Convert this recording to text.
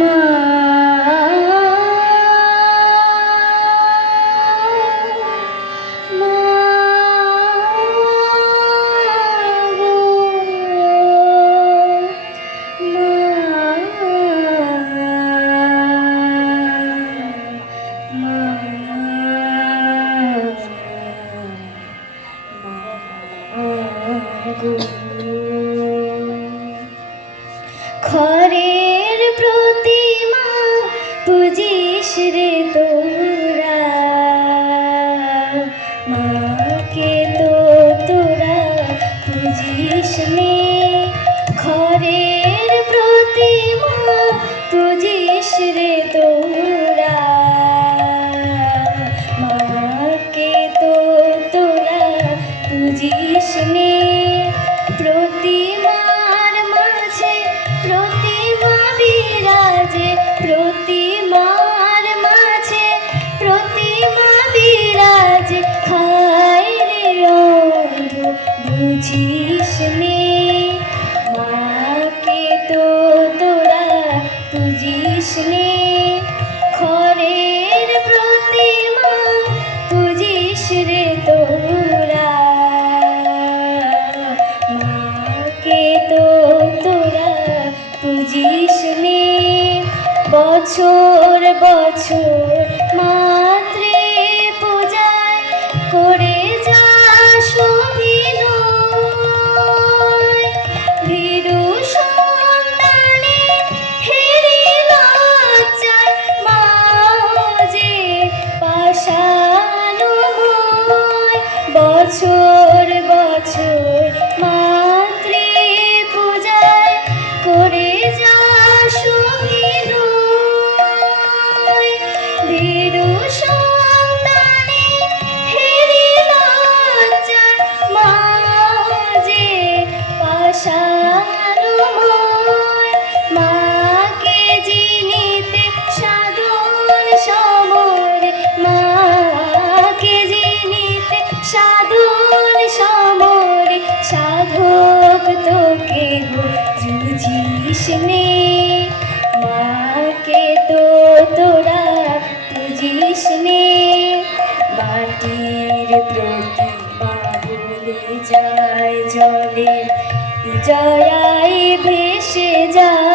মা খড়ের প্রতিমা পুজিস রে তোরা, মাকে তো তোরা পুজিস নে। খড়ের প্রতিমা পুজিস রে তোরা, মাকে তো তোরা পুজিস নে। প্রতিমার মাঝে প্রতিমা বিরাজে, প্রতিমার মাঝে প্রতিমা বিরাজে। হায় রে অন্ধ বুঝিস নে, মাকে তো তোরা পুজিস নে। খড়ের প্রতিমা পুজিস রে তোরা, মাকে তো তোরা পুজিস নে। বছর বছর মাতৃ পূজায় করে যাস অভিনয়। ভীরু সন্তানে হেরি লজ্জায়, মা যে পাষাণময়। বছর বছর মাতৃ পূজায় করে যাস অভিনয়। ভীরু সন্তানে হেরি লজ্জায়, মা যে পাষাণময়। মাকে জিনিতে সাধন সমরে, মাকে জিনিতে সাধন সমরে। সাধক তো কেহ বুঝিস নে, মাকে তো তোরা বুঝিস নে। মাটির প্রতিমা ভুলে যায় জলে, জয়ায় ভেসে যায়।